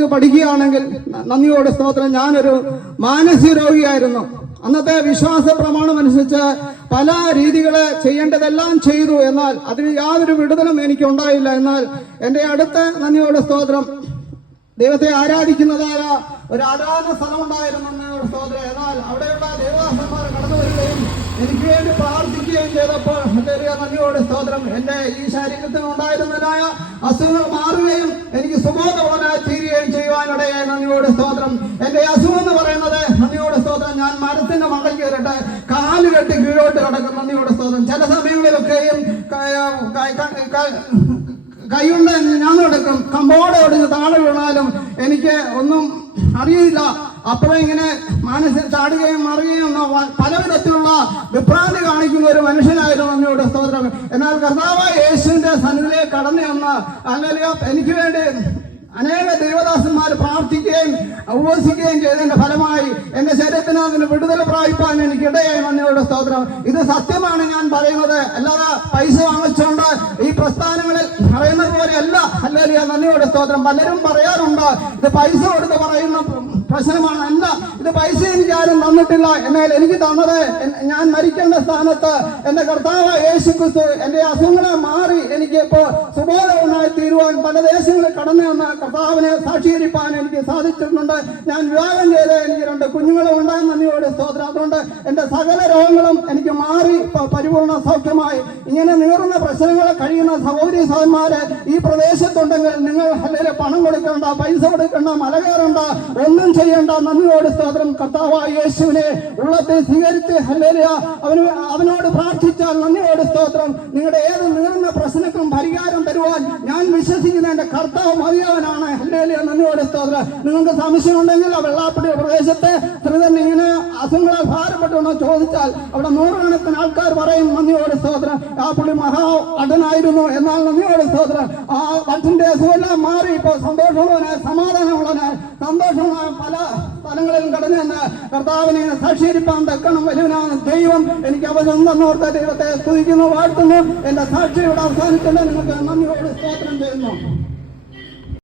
കുറിച്ച് പഠിക്കുകയാണെങ്കിൽ, നന്ദിയോടെ സ്തോത്രം, ഞാനൊരു മാനസിക രോഗിയായിരുന്നു. അന്നത്തെ വിശ്വാസ പ്രമാണം അനുസരിച്ച് പല രീതികളെ ചെയ്യേണ്ടതെല്ലാം ചെയ്തു. എന്നാൽ അതിന് യാതൊരു വിടുതലും എനിക്ക് ഉണ്ടായില്ല. എന്നാൽ എൻ്റെ അടുത്ത നന്ദിയോടെ സ്തോത്രം ദൈവത്തെ ആരാധിക്കുന്നതായ ഒരു ആരാധന സ്ഥലമുണ്ടായിരുന്നു നന്ദിയോടെ സ്തോത്രം. എന്നാൽ അവിടെയുള്ള ദേവദാസന്മാർ കടന്നു വരികയും എനിക്ക് വേണ്ടി പ്രാർത്ഥിക്കുകയും ചെയ്തപ്പോൾ നന്ദിയോടെ സ്തോത്രം എൻ്റെ ഈ ശരീരത്തിന് ഉണ്ടായിരുന്നതായ അസുഖങ്ങൾ മാറുകയും എനിക്ക് സുബോധമുള്ളതായി തീരുകയും ചെയ്യുവാനിടയായി. നന്ദിയോടെ സ്തോത്രം. എൻ്റെ അസുഖം എന്ന് പറയുന്നത് നന്ദിയോടെ സ്തോത്രം, ഞാൻ മരത്തിന്റെ മണ്ടയ്ക്ക് കയറിട്ട് കാല് കെട്ടി കീഴോട്ട് കിടക്കും. നന്ദിയോടെ സ്തോത്രം. ചില സമയങ്ങളിലൊക്കെയും കൈകൊണ്ട് ഞാൻ നടക്കും. കമ്പോടെ ഒടിഞ്ഞ് താഴെ വീണാലും എനിക്ക് ഒന്നും അറിയില്ല. അപ്പോഴും ഇങ്ങനെ മനസ്സിൽ ചാടുകയും മറിയുകയും പല വിധത്തിലുള്ള വിഭ്രാന്തി കാണിക്കുന്ന ഒരു മനുഷ്യനായിരുന്നു നന്ദിയോടെ സ്തോത്രം. എന്നാൽ കർത്താവായ യേശുവിന്റെ സന്നിധിയിലേക്ക് കടന്നു വന്ന് അല്ലെങ്കിൽ എനിക്ക് വേണ്ടി അനേക ദൈവദാസന്മാർ പ്രാർത്ഥിക്കുകയും ഉപവസിക്കുകയും ചെയ്തതിന്റെ ഫലമായി എന്റെ ശരീരത്തിന് അതിന് വിടുതൽ പ്രാപിപ്പാൻ എനിക്കിടയായി. നന്ദിയോടെ സ്തോത്രം. ഇത് സത്യമാണ് ഞാൻ പറയുന്നത്, അല്ലാതെ പൈസ വാങ്ങിച്ചുകൊണ്ട് ഈ പ്രസ്ഥാനങ്ങളിൽ പറയുന്നത് പോലെയല്ല. ഹല്ലേലൂയ, നന്ദിയോടെ സ്തോത്രം. പലരും പറയാറുണ്ട് ഇത് പൈസ കൊടുത്ത് പറയുന്ന പ്രശ്നമാണ്. അല്ല, ഇത് പൈസ എനിക്ക് ആരും തന്നിട്ടില്ല. എന്നാൽ എനിക്ക് തന്നത് ഞാൻ മരിക്കേണ്ട സ്ഥാനത്ത് എന്റെ കർത്താവ് യേശു ക്രിസ്തു എന്റെ അസുഖങ്ങളെ മാറി എനിക്ക് ഇപ്പോൾ സുബോധവുമായി തീരുവാൻ പല ദേശങ്ങളിൽ കടന്നു വന്ന കർത്താവിനെ സാക്ഷീകരിപ്പാൻ എനിക്ക് സാധിച്ചിട്ടുണ്ട്. ഞാൻ വിവാഹം ചെയ്ത് എനിക്ക് 2 കുഞ്ഞുങ്ങളും ഉണ്ടായ നന്ദിയോടെ സ്തോത്രം. അതുകൊണ്ട് എന്റെ സകല രോഗങ്ങളും എനിക്ക് മാറി പരിപൂർണ സൗഖ്യമായി. ഇങ്ങനെ നീറുന്ന പ്രശ്നങ്ങൾ കഴിയുന്ന സഹോദരി സഹോദരന്മാരെ ഈ പ്രദേശത്തുണ്ടെങ്കിൽ നിങ്ങൾ അല്ലെങ്കിൽ പണം കൊടുക്കേണ്ട, പൈസ കൊടുക്കേണ്ട, മല കയറേണ്ട, ഒന്നും ചെയ്യേണ്ട. നന്ദിയോടെ സ്തോത്രം. കർത്താവായ യേശുവിനെ ഉള്ളത്തെ സ്വീകരിച്ച് ഹല്ലേലൂയ അവനോട് പ്രാർത്ഥിച്ചാൽ നന്ദിയോടെ സ്തോത്രം നിങ്ങളുടെ ഏത് നീറുന്ന പ്രശ്നത്തിനും പരിഹാരം തരുവാൻ ഞാൻ വിശ്വസിക്കുന്ന എന്റെ കർത്താവ് മതിയാവനാണ്. ഹല്ലേലൂയ, നന്ദിയോടെ സ്തോത്രം. നിങ്ങൾക്ക് സംശയമുണ്ടെങ്കിൽ ആ വെള്ളാപ്പള്ളി പ്രദേശത്തെ സ്ത്രീധൻ ഇങ്ങനെ അസുഖങ്ങളാൽ ഭാരപ്പെട്ടുണ്ടോ ചോദിച്ചാൽ അവിടെ 100 കണക്കിന് ആൾക്കാർ പറയും നന്ദിയോടെ സ്തോത്രം ആ പുള്ളി മഹാ അടനായിരുന്നു. എന്നാൽ നന്ദിയോടെ സ്തോത്രം ആ വട്ടിന്റെ അസുഖമെല്ലാം മാറി ഇപ്പോൾ സന്തോഷമുള്ളവനായി, സമാധാനമുള്ളവനായി, സന്തോഷമുള്ള പല സ്ഥലങ്ങളിലും കടന്നു നിന്ന് കർത്താവിനെ സാക്ഷീകരിപ്പാൻ തക്കണം വലിയവനാണ് ദൈവം. എനിക്ക് അവസരം തന്നോർത്ത ദൈവത്തെ സ്തുതിക്കുന്നു, വാഴ്ത്തുന്നു. എന്റെ സാക്ഷി ഇവിടെ അവസാനിച്ചല്ലോ. നിങ്ങൾക്ക് നന്ദിയോടെ സ്തോത്രം ചെയ്യുന്നു.